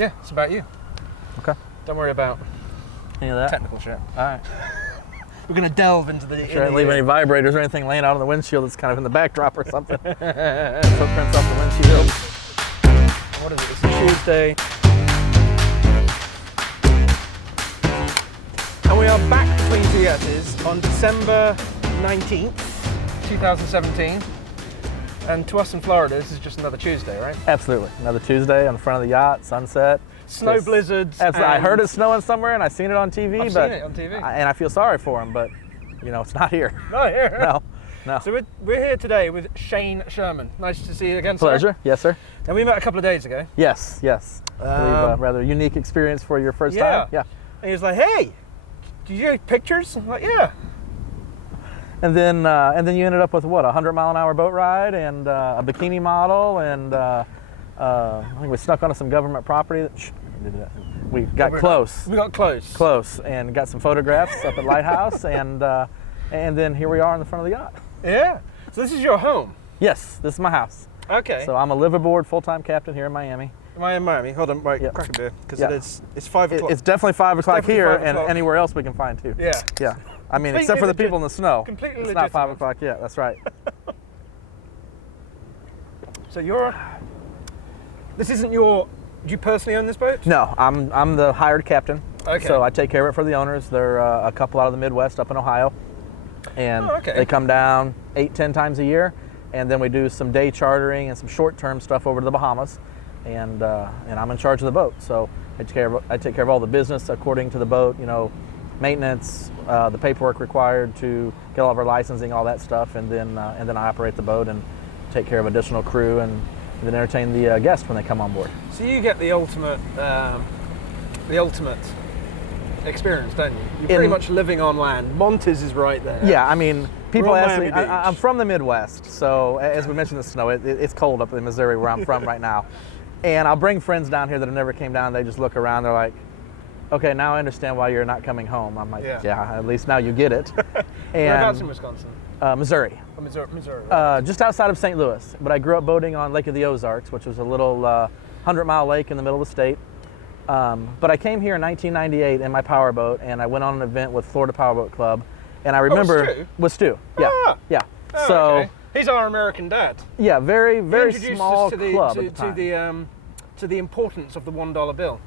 Yeah, it's about you. Okay. Don't worry about Any of that? technical shit. All right. We're going to delve into the... Sure, I didn't leave any vibrators or anything laying out on the windshield that's kind of in the backdrop or something. Footprints off the windshield. What is it? It's a Tuesday. And we are back between two Yetis on December 19th, 2017. And to us in Florida, this is just another Tuesday, right? Absolutely. Another Tuesday on the front of the yacht, sunset. Snow blizzards. Absolutely. I heard it snowing somewhere and I seen it on TV. I've seen it on TV. And I feel sorry for him, but you know, it's not here. Not here. No. So we're here today with Shane Sherman. Nice to see you again, sir. Pleasure. Yes, sir. And we met a couple of days ago. Yes. I believe a rather unique experience for your first Yeah. time. Yeah. And he was like, "Hey, did you take pictures?" I'm like, "Yeah." And then you ended up with what, a 100-mile-an-hour boat ride and a bikini model, and I think we snuck onto some government property. We got close. We got close. Close, and got some photographs up at Lighthouse, and then here we are in the front of the yacht. Yeah. So this is your home. Yes, this is my house. Okay. So I'm a liveaboard full-time captain here in Miami. Am I in Miami? Hold on, right, Yep. crack a beer, because Yeah. it's 5 o'clock. It's definitely 5 o'clock definitely here, 5 and o'clock. anywhere else we can find too. Yeah. Yeah. I mean, Completely except for the legit- people in the snow. completely It's not 5 legitimate. o'clock yet. That's right. So this isn't your, do you personally own this boat? No, I'm the hired captain. Okay. So I take care of it for the owners. They're a couple out of the Midwest up in Ohio. And they come down 8-10 times a year. And then we do some day chartering and some short-term stuff over to the Bahamas. And I'm in charge of the boat. So I take care of all the business according to the boat, you know, maintenance, the paperwork required to get all of our licensing, all that stuff. And then I operate the boat and take care of additional crew and then entertain the guests when they come on board. So you get the ultimate experience, don't you? You're pretty much living on land. Montes is right there. Yeah, I mean, people We're on ask me, Miami Beach. I'm from the Midwest, so as we mentioned the snow, it's cold up in Missouri where I'm from right now. And I'll bring friends down here that have never came down, they just look around, they're like, okay, now I understand why you're not coming home. I'm like, yeah at least now you get it. Whereabouts in Wisconsin? Missouri. Oh, Missouri. Right. Just outside of St. Louis. But I grew up boating on Lake of the Ozarks, which was a little 100-mile lake in the middle of the state. But I came here in 1998 in my powerboat, and I went on an event with Florida Powerboat Club. And I remember Stu? with Stu. Yeah. Ah. Yeah. Oh, So okay. He's our American dad. yeah, very He introduced small us to club at the time. to the importance of the $1 bill.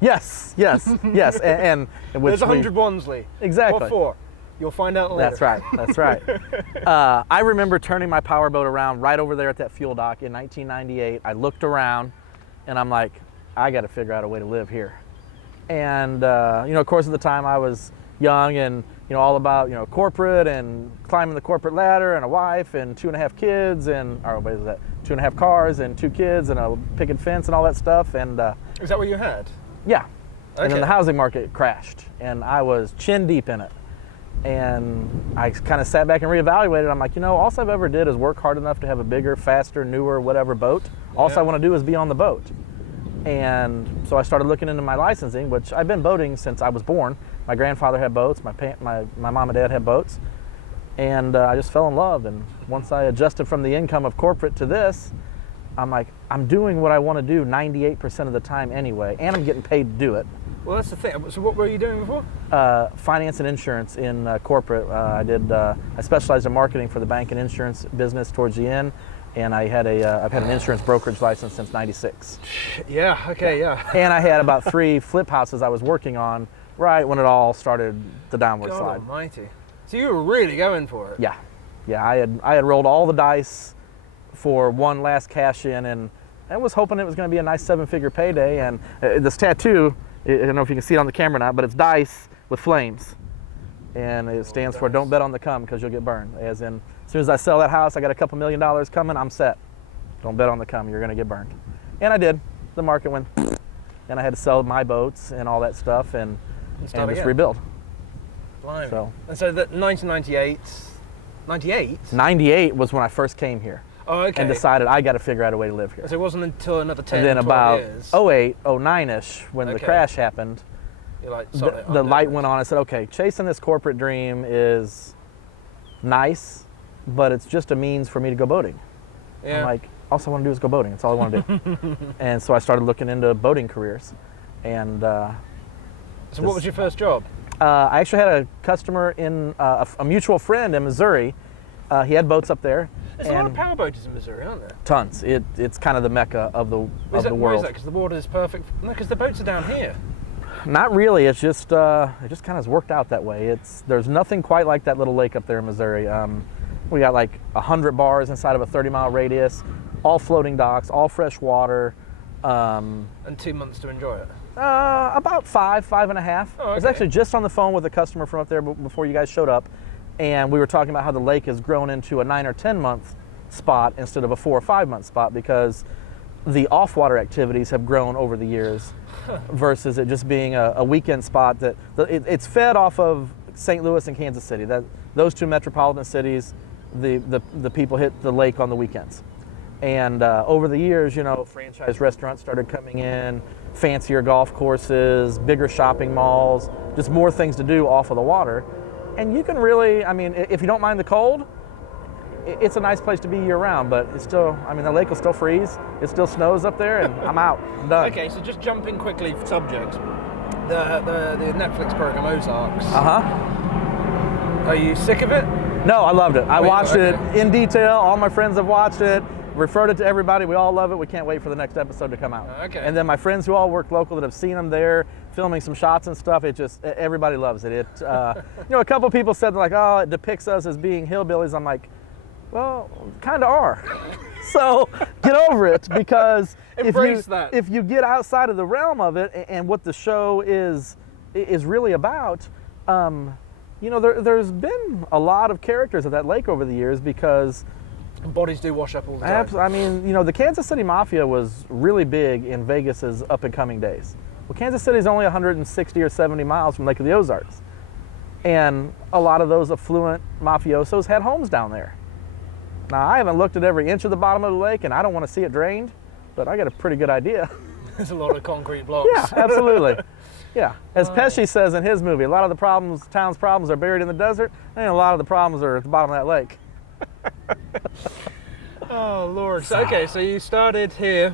Yes. And which There's 100 ones, Lee. Exactly. What for? You'll find out later. That's right. I remember turning my powerboat around right over there at that fuel dock in 1998. I looked around, and I'm like, I got to figure out a way to live here. And of course, at the time I was young and all about corporate and climbing the corporate ladder and a wife and 2.5 kids and what is that? 2.5 cars and 2 kids and a picket fence and all that stuff. And Is that what you had? yeah. Okay. And then the housing market crashed, and I was chin deep in it. And I kind of sat back and reevaluated. I'm like, all I've ever did is work hard enough to have a bigger, faster, newer, whatever boat. All I want to do is be on the boat. And so I started looking into my licensing, which I've been boating since I was born. My grandfather had boats, my mom and dad had boats. And I just fell in love. And once I adjusted from the income of corporate to this, I'm like, I'm doing what I want to do 98% of the time anyway, and I'm getting paid to do it. Well, that's the thing. So what were you doing before? Finance and insurance in corporate. I specialized in marketing for the bank and insurance business towards the end, and I've had an insurance brokerage license since '96. Yeah. Okay. Yeah. And I had about 3 flip houses I was working on right when it all started the downward God slide. Almighty. So you were really going for it. Yeah. I had rolled all the dice for one last cash in, and I was hoping it was going to be a nice 7-figure payday. And this tattoo, I don't know if you can see it on the camera or not, but it's dice with flames. And it stands for don't bet on the come because you'll get burned. As in, as soon as I sell that house, I got a couple $1 million coming, I'm set. Don't bet on the come, you're going to get burned. And I did. The market went, and I had to sell my boats and all that stuff and just rebuild. Blimey. So that 1998, 98? 98 was when I first came here. Oh, okay. And decided I got to figure out a way to live here. So it wasn't until another 10, And then 12 about years. 08, 09-ish, when the crash happened, You're like, the light went on. I said, okay, chasing this corporate dream is nice, but it's just a means for me to go boating. Yeah. I'm like, all I want to do is go boating. That's all I want to do. And so I started looking into boating careers. And so what was your first job? I actually had a customer in a mutual friend in Missouri. He had boats up there. There's a lot of powerboaters in Missouri, aren't there? Tons. It's kind of the mecca of the world. Why is that? Because the water is perfect? No, because the boats are down here. Not really. It's just it just kind of has worked out that way. There's nothing quite like that little lake up there in Missouri. We got like 100 bars inside of a 30-mile radius, all floating docks, all fresh water. And 2 months to enjoy it. About 5.5. Oh, okay. I was actually just on the phone with a customer from up there before you guys showed up, and we were talking about how the lake has grown into a 9 or 10 month spot instead of a 4 or 5 month spot because the off-water activities have grown over the years versus it just being a weekend spot that it's fed off of St. Louis and Kansas City. Those two metropolitan cities, the people hit the lake on the weekends. And over the years, franchise restaurants started coming in, fancier golf courses, bigger shopping malls, just more things to do off of the water. And you can really, if you don't mind the cold, it's a nice place to be year-round, but it's still, the lake will still freeze, it still snows up there, and I'm out, I'm done. Okay, so just jumping quickly for subject, the Netflix program Ozarks. Are you sick of it? No, I loved it. I watched it in detail, all my friends have watched it, referred it to everybody, we all love it, we can't wait for the next episode to come out. Okay. And then my friends who all work local that have seen them there, filming some shots and stuff, everybody loves it. A couple people said like, oh, it depicts us as being hillbillies. I'm like, well, kind of are. So get over it, because if you get outside of the realm of it and what the show is really about, there's been a lot of characters at that lake over the years because bodies do wash up all the time. The Kansas City Mafia was really big in Vegas's up and coming days. Well, Kansas City is only 160 or 70 miles from Lake of the Ozarks. And a lot of those affluent mafiosos had homes down there. Now, I haven't looked at every inch of the bottom of the lake, and I don't want to see it drained, but I got a pretty good idea. There's a lot of concrete blocks. Yeah, absolutely. Yeah. As Pesci says in his movie, a lot of the town's problems are buried in the desert, and a lot of the problems are at the bottom of that lake. Oh, Lord. So you started here.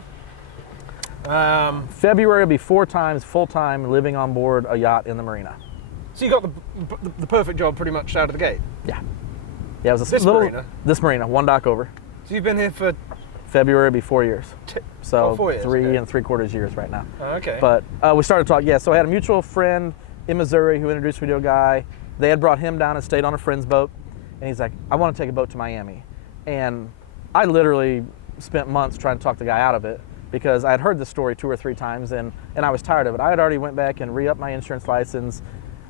February will be 4 times full-time living on board a yacht in the marina. So you got the perfect job pretty much out of the gate? Yeah. Yeah, it was this marina, one dock over. So you've been here for? February will be 4 years. So 4 years, 3 okay. and 3/4 years right now. Okay. But we started talking, so I had a mutual friend in Missouri who introduced me to a guy. They had brought him down and stayed on a friend's boat. And he's like, I want to take a boat to Miami. And I literally spent months trying to talk the guy out of it because I had heard the story 2 or 3 times and I was tired of it. I had already went back and re-upped my insurance license.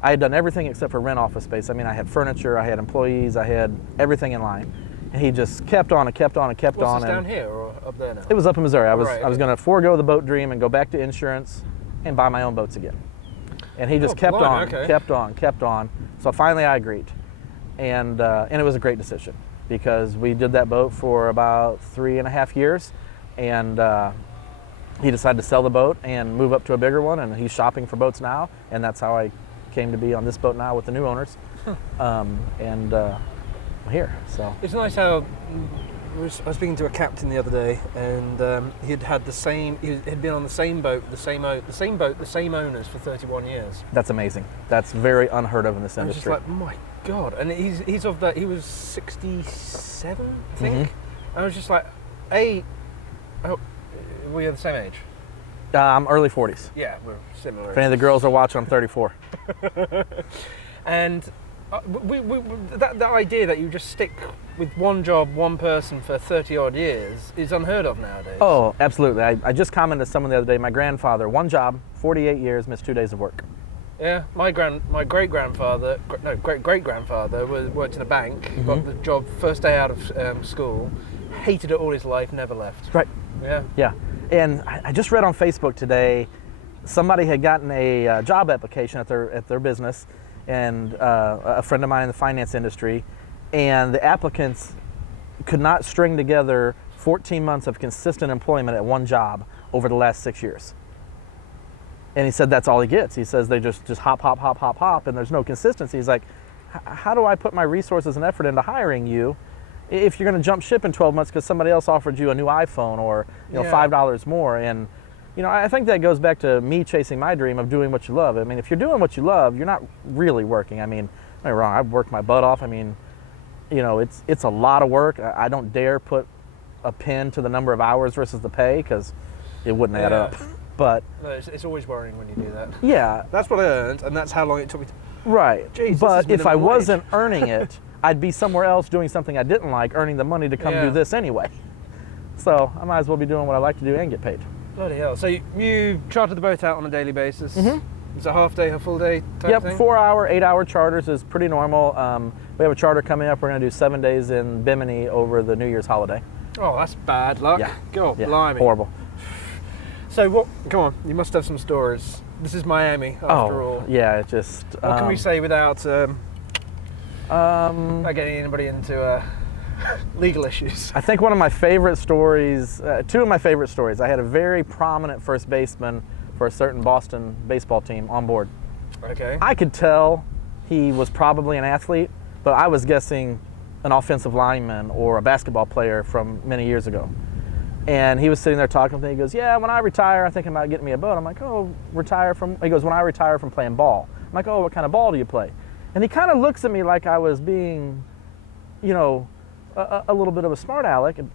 I had done everything except for rent office space. I had furniture, I had employees, I had everything in line. And he just kept on and kept on and kept on. Was this down here or up there now? It was up in Missouri. I was going to forego the boat dream and go back to insurance and buy my own boats again. And he just kept on. So finally I agreed. And it was a great decision because we did that boat for about 3.5 years, and he decided to sell the boat and move up to a bigger one, and he's shopping for boats now, and that's how I came to be on this boat now with the new owners. I'm here. So it's nice how I was speaking to a captain the other day, and he had been on the same boat, the same owners for 31 years. That's amazing. That's very unheard of in this industry. I was just like, my God. And he's of that. He was 67, I think. Mm-hmm. I was just like, we are the same age. I'm early 40s. Yeah, we're similar. If any of the girls are watching, I'm 34. And that idea that you just stick with one job, one person for 30 odd years is unheard of nowadays. Oh, absolutely. I just commented to someone the other day, my grandfather, one job, 48 years, missed 2 days of work. Yeah, my great-grandfather worked in a bank, mm-hmm. got the job first day out of school, hated it all his life, never left. Right. Yeah. Yeah. And I just read on Facebook today, somebody had gotten a job application at their business, and a friend of mine in the finance industry, and the applicants could not string together 14 months of consistent employment at one job over the last 6 years. And he said that's all he gets. He says they just hop, and there's no consistency. He's like, how do I put my resources and effort into hiring you if you're going to jump ship in 12 months because somebody else offered you a new iPhone or Yeah. $5 more. And I think that goes back to me chasing my dream of doing what you love. I mean, if you're doing what you love, you're not really working. I mean, don't get me wrong, I've worked my butt off. I mean, it's a lot of work. I don't dare put a pin to the number of hours versus the pay because it wouldn't add Yeah. up. But No, it's always worrying when you do that. yeah, That's what I earned, and that's how long it took me. right. Jeez, this but is if I minimum wage. wasn't earning it, I'd be somewhere else doing something I didn't like, earning the money to come Yeah. do this anyway. So I might as well be doing what I like to do and get paid. Bloody hell! So you charter the boat out on a daily basis. Mhm. It's a half day, a full day type Yep, thing. 4-hour, 8-hour charters is pretty normal. We have a charter coming up. We're going to do 7 days in Bimini over the New Year's holiday. Oh, that's bad luck. Yeah. God, Yeah, blimey. horrible. So what? Come on, you must have some stories. This is Miami, after all. Yeah, it just. What can we say without not getting anybody into legal issues? I think one of my favorite stories, two of my favorite stories. I had a very prominent first baseman for a certain Boston baseball team on board. Okay. I could tell he was probably an athlete, but I was guessing an offensive lineman or a basketball player from many years ago. And he was sitting there talking to me. He goes, "Yeah, when I retire, I think about getting me a boat." I'm like, "Oh, retire from?" He goes, "When I retire from playing ball." I'm like, "Oh, what kind of ball do you play?" And he kind of looks at me like I was being, a little bit of a smart aleck. And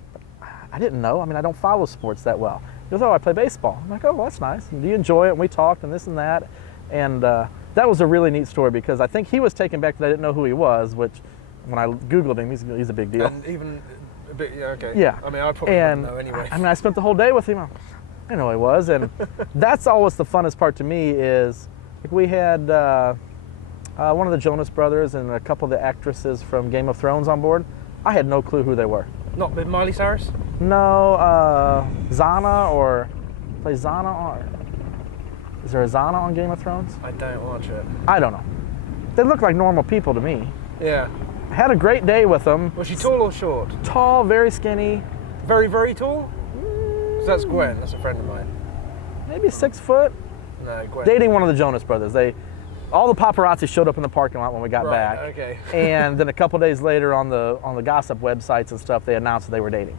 I didn't know. I mean, I don't follow sports that well. He goes, "Oh, I play baseball." I'm like, "Oh, well, that's nice. And do you enjoy it?" And we talked and this and that. And that was a really neat story because I think he was taken back that I didn't know who he was, which when I Googled him, he's a big deal. And even a bit, yeah, okay. Yeah. I mean, I probably wouldn't know anyway. I mean, I spent the whole day with him. I didn't know who he was. And that's always the funnest part to me is like we had one of the Jonas Brothers and a couple of the actresses from Game of Thrones on board. I had no clue who they were. Not with Miley Cyrus? No, Zana or play Zana or is there a Zana on Game of Thrones? I don't watch it. I don't know. They look like normal people to me. Yeah. I had a great day with them. Was she tall or short? Tall, very skinny, Very, very tall? 'Cause that's Gwen. That's a friend of mine. maybe 6 foot. No, Gwen. Dating one of the Jonas Brothers. All the paparazzi showed up in the parking lot when we got Right, back. okay. And then a couple days later on the gossip websites and stuff, they announced that they were dating.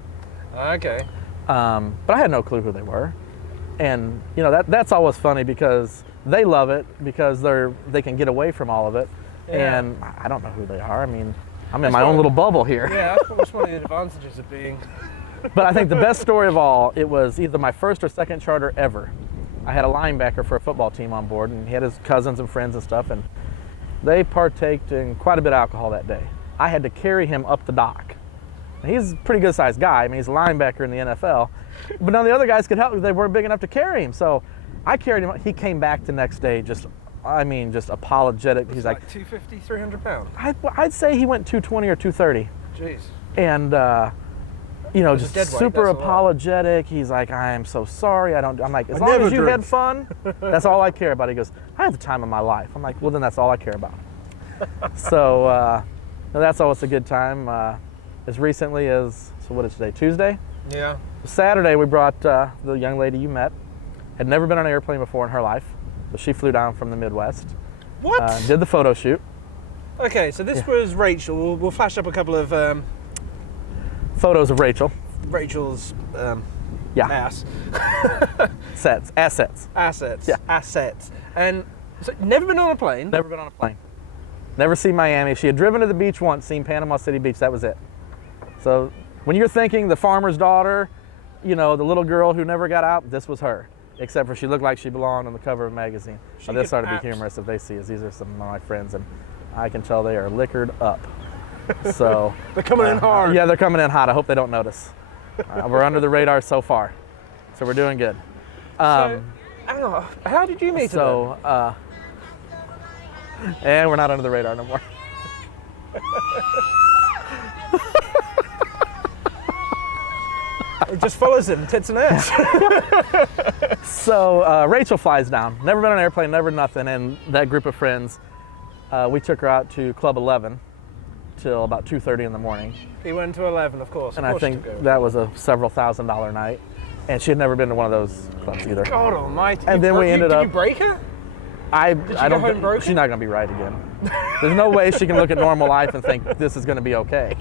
Okay. But I had no clue who they were. And that's always funny because they love it because they can get away from all of it. Yeah. And I don't know who they are. I mean, I'm in That's my own what- little bubble here. Yeah, that's one of the advantages of being. But I think the best story of all, it was either my first or second charter ever. I had a linebacker for a football team on board, and he had his cousins and friends and stuff, and they partaked in quite a bit of alcohol that day. I had to carry him up the dock. He's a pretty good sized guy. I mean, he's a linebacker in the NFL, but none of the other guys could help. They weren't big enough to carry him, so I carried him up. He came back the next day just apologetic. He's like 250, 300 pounds. I'd say he went 220 or 230. Jeez. And It's just a dead weight, super that's a lot. apologetic. He's like, "I am so sorry. I'm like, as I long never as you drink." had fun, that's all I care about." He goes, "I had the time of my life." I'm like, "Well, then that's all I care about." So that's always a good time. As recently as, so what is today, Tuesday? Yeah. Saturday we brought the young lady you met. Had never been on an airplane before in her life. So she flew down from the Midwest. What? Did the photo shoot. Okay, so this was Rachel. We'll flash up a couple of Photos of Rachel. Rachel's Yeah. ass. Assets. Assets. Yeah. Assets. And so never been on a plane. Never been on a plane. Never seen Miami. She had driven to the beach once, seen Panama City Beach. That was it. So when you're thinking the farmer's daughter, the little girl who never got out, this was her. Except for she looked like she belonged on the cover of a magazine. She Now, this could ought to be humorous if they see us. These are some of my friends, and I can tell they are liquored up. So They're coming in hard. Yeah, they're coming in hot. I hope they don't notice. We're under the radar so far, so we're doing good. So, hang on. How did you meet her? So, and we're not under the radar no more. It just follows him, tits and ass. So Rachel flies down. Never been on an airplane, never nothing. And that group of friends, we took her out to Club 11 till about 2:30 in the morning. He went to 11, of course. And Of I course think you took her. that was a several $1,000 night. And she had never been to one of those clubs either. God almighty. And then we ended Did up- you break her? I go don't. home broken? She's not gonna be right again. There's no way she can look at normal life and think this is gonna be okay.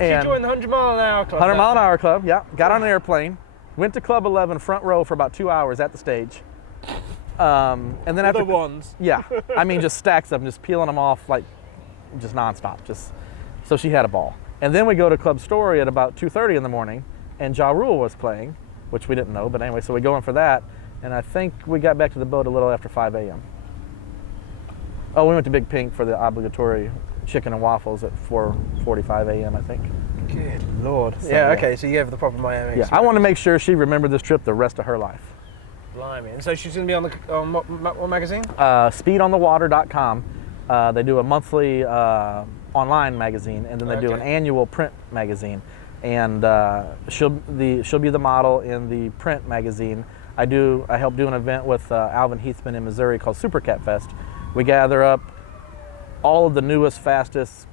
She joined the 100 mile an hour club. 100 mile an hour club, yeah. Got on an airplane, went to Club 11 front row for about 2 hours at the stage. And then after the ones. Yeah, I mean just stacks of them, just peeling them off like just nonstop. So she had a ball. And then we go to Club Story at about 2:30 in the morning, and Ja Rule was playing, which we didn't know, but anyway, so we go in for that, and I think we got back to the boat a little after 5 a.m. Oh, we went to Big Pink for the obligatory chicken and waffles at 4:45 a.m. I think. Good Lord. So, yeah, okay, so you gave her the proper Miami experience. I want to make sure she remembered this trip the rest of her life. Blimey. And so she's going to be on what magazine? Speedonthewater.com. They do a monthly online magazine, and then they do an annual print magazine. And she'll be the model in the print magazine. I help do an event with Alvin Heathman in Missouri called Super Cat Fest. We gather up all of the newest, fastest,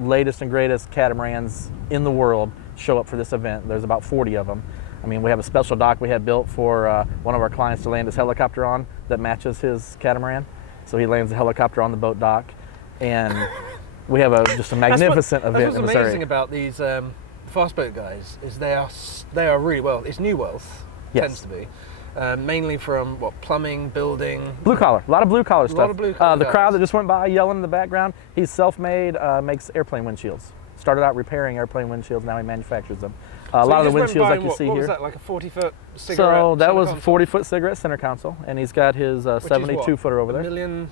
latest and greatest catamarans in the world show up for this event. There's about 40 of them. I mean, we have a special dock we had built for one of our clients to land his helicopter on that matches his catamaran. So he lands the helicopter on the boat dock, and we have just a magnificent event in Missouri. What's amazing about these fast boat guys is they are really well. It's new wealth, tends to be. Mainly from plumbing, building, blue collar, a lot of blue collar stuff. The guys. crowd that just went by yelling in the background, he's self-made, makes airplane windshields. Started out repairing airplane windshields, now he manufactures them. A lot of the windshields like you see here. What was that, like a 40-foot cigarette? So that was a 40-foot cigarette center console, and he's got his 72-footer over there. $1 million?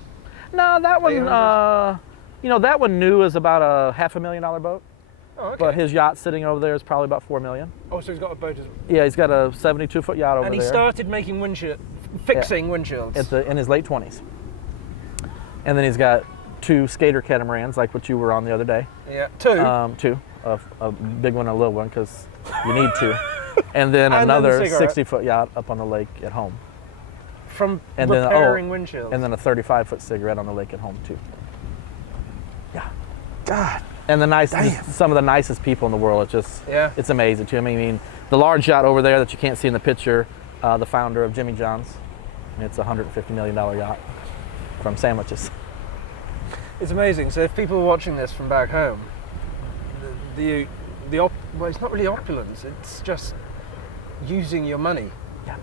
No, that one, that one new is about a $500,000 boat. Oh, okay. But his yacht sitting over there is probably about $4 million. Oh, so he's got a boat as well. Yeah, he's got a 72-foot yacht over there. And he started making fixing windshields. In his late 20s. And then he's got 2 skater catamarans, like what you were on the other day. Yeah, 2? 2, a big one and a little one, because you need 2. And then another 60-foot yacht up on the lake at home. From repairing windshields. And then a 35-foot cigarette on the lake at home, too. Yeah. God. And some of the nicest people in the world. It's amazing to me. I mean, the large yacht over there that you can't see in the picture, the founder of Jimmy John's, it's a $150 million yacht from sandwiches. It's amazing. So if people are watching this from back home, it's not really opulence. It's just using your money. Yeah.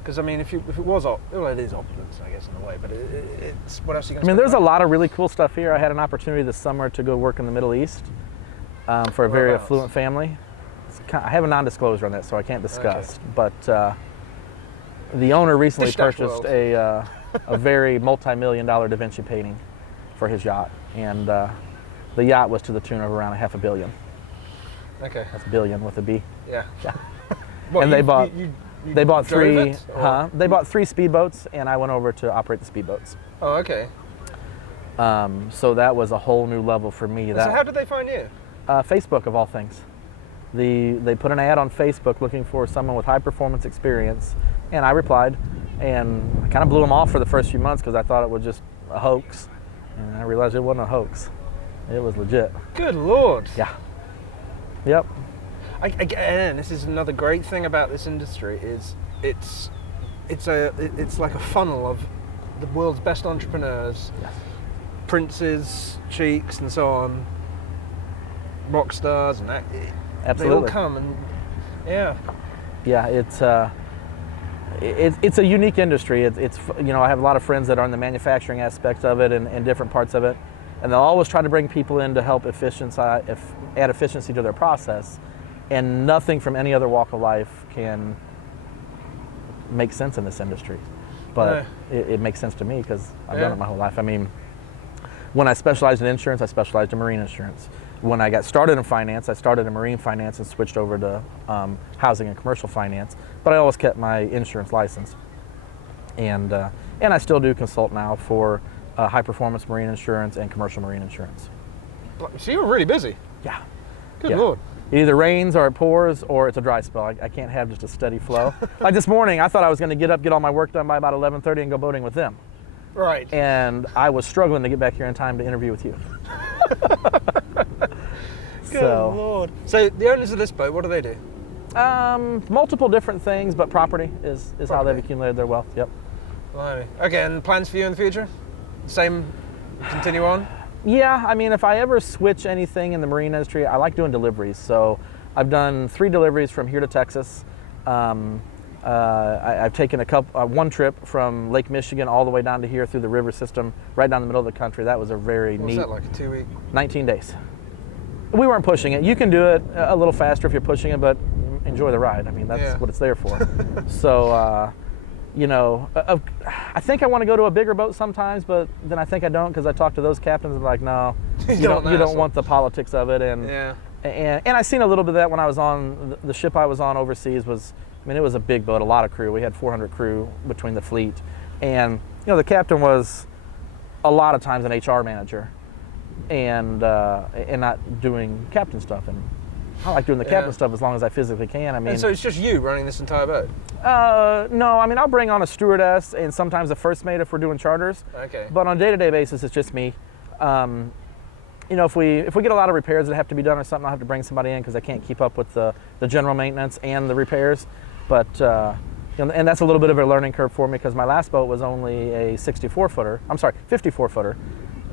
Because I mean, if it was it is opulence, I guess, in a way. But it's what else are you going to? I mean, there's a lot of really cool stuff here. I had an opportunity this summer to go work in the Middle East for a very affluent family. I have a non-disclosure on that, so I can't discuss. Okay. But the owner recently purchased a very multi-million-dollar Da Vinci painting for his yacht, and the yacht was to the tune of around $500 million. Okay. That's billion with a B. Yeah. And they bought 3. They bought 3 speedboats, and I went over to operate the speedboats. Oh, okay. So that was a whole new level for me. So how did they find you? Facebook, of all things. They put an ad on Facebook looking for someone with high performance experience, and I replied, and I kind of blew them off for the first few months because I thought it was just a hoax, and I realized it wasn't a hoax. It was legit. Good Lord. Yeah. Yep. Again, this is another great thing about this industry is it's like a funnel of the world's best entrepreneurs, princes, sheiks, and so on, rock stars, and that. Absolutely. They all come and yeah. It's a unique industry. It's I have a lot of friends that are in the manufacturing aspects of it and different parts of it, and they'll always try to bring people in to help add efficiency to their process. And nothing from any other walk of life can make sense in this industry. But it makes sense to me because I've done it my whole life. I mean, when I specialized in insurance, I specialized in marine insurance. When I got started in finance, I started in marine finance and switched over to housing and commercial finance. But I always kept my insurance license. And I still do consult now for high performance marine insurance and commercial marine insurance. So you were really busy. Yeah. Good Lord. It either rains or it pours or it's a dry spell. I can't have just a steady flow. Like this morning, I thought I was going to get all my work done by about 11:30 and go boating with them. Right. And I was struggling to get back here in time to interview with you. Good Lord. So the owners of this boat, what do they do? Multiple different things, but property is how they've accumulated their wealth. Yep. Blimey. Okay, and plans for you in the future? Same, continue on? Yeah, I mean, if I ever switch anything in the marine industry, I like doing deliveries. So I've done 3 deliveries from here to Texas. I've taken one trip from Lake Michigan all the way down to here through the river system, right down the middle of the country. That was a very neat. What was that, like a 2-week? 19 days. We weren't pushing it. You can do it a little faster if you're pushing it, but enjoy the ride. I mean, that's what it's there for. So, you know, I think I want to go to a bigger boat sometimes, but then I think I don't, because I talk to those captains and like, no, you don't want the politics of it. And I seen a little bit of that when I was on the ship I was on overseas. I mean, it was a big boat, a lot of crew. We had 400 crew between the fleet, and you know, the captain was a lot of times an HR manager, and not doing captain stuff. And I like doing the captain stuff as long as I physically can. I mean, and so it's just you running this entire boat? No, I mean, I'll bring on a stewardess and sometimes a first mate if we're doing charters. Okay. But on a day-to-day basis, it's just me. You know, if we get a lot of repairs that have to be done or something, I'll have to bring somebody in because I can't keep up with the general maintenance and the repairs. But you know, and that's a little bit of a learning curve for me because my last boat was only a 54-footer. I'm sorry, 54-footer,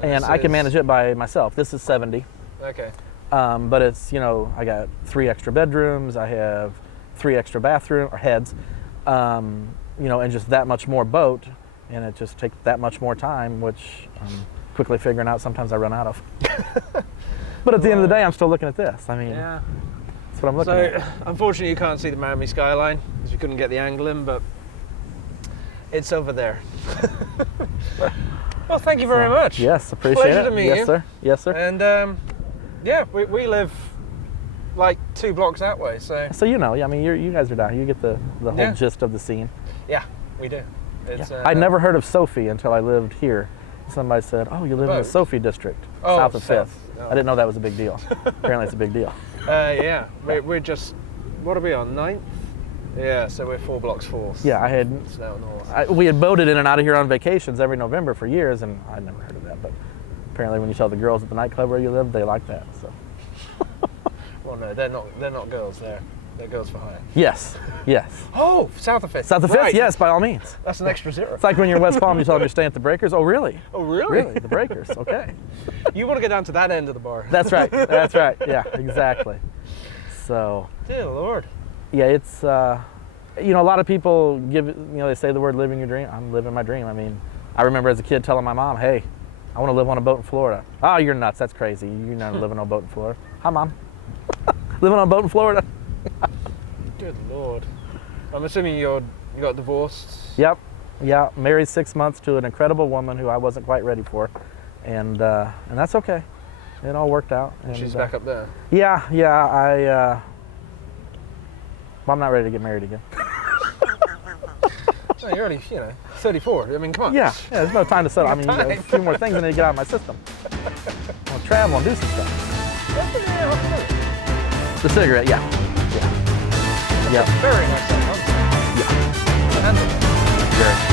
and I can manage it by myself. This is 70. Okay. But it's, you know, I got 3 extra bedrooms. I have 3 extra bathroom or heads. You know, and just that much more boat, and it just takes that much more time, which I'm quickly figuring out sometimes I run out of. But at the end of the day, I'm still looking at this. I mean, that's what I'm looking at. Unfortunately, you can't see the Miami skyline because we couldn't get the angle in, but it's over there. Well, thank you very much. Yes, appreciate Pleasure it. to meet yes, you. sir. Yes, sir. And yeah, we live like 2 blocks that way, so. So you know, I mean, you guys are down. You get the whole gist of the scene. Yeah, we do. It's, I'd never heard of Sophie until I lived here. Somebody said, "Oh, you live in the Sophie district, south of 5th." I didn't know that was a big deal. Apparently, it's a big deal. Yeah, we're just, what are we on, 9th? Yeah, so we're 4 blocks forth. Yeah, It's now north. we had boated in and out of here on vacations every November for years, and I'd never heard of that. But apparently, when you tell the girls at the nightclub where you live, they like that. So. Well, no, they're not girls. They're girls for hire. Yes. Oh, south of 5th. South of 5th, Right. yes, by all means. That's an extra 0. It's like when you're in West Palm, you tell them you're staying at the Breakers. Oh, really? Oh, really? Really, the Breakers. Okay. You want to get down to that end of the bar. That's right. That's right. Yeah, exactly. So. Dear Lord. Yeah, it's, you know, a lot of people they say the word living your dream. I'm living my dream. I mean, I remember as a kid telling my mom, hey, I want to live on a boat in Florida. Oh, you're nuts. That's crazy. You're not living on a boat in Florida. Hi, Mom. Living on a boat in Florida. Good Lord. I'm assuming you got divorced. Yep. Yeah. Married 6 months to an incredible woman who I wasn't quite ready for, and that's okay. It all worked out. And she's back up there. Yeah. Well, I'm not ready to get married again. No, you're only 34. I mean, come on. Yeah. There's no time to settle. I mean, a few more things and then you get out of my system. I'll travel and do some stuff. The cigarette, yeah. Very nice. Yeah. Very.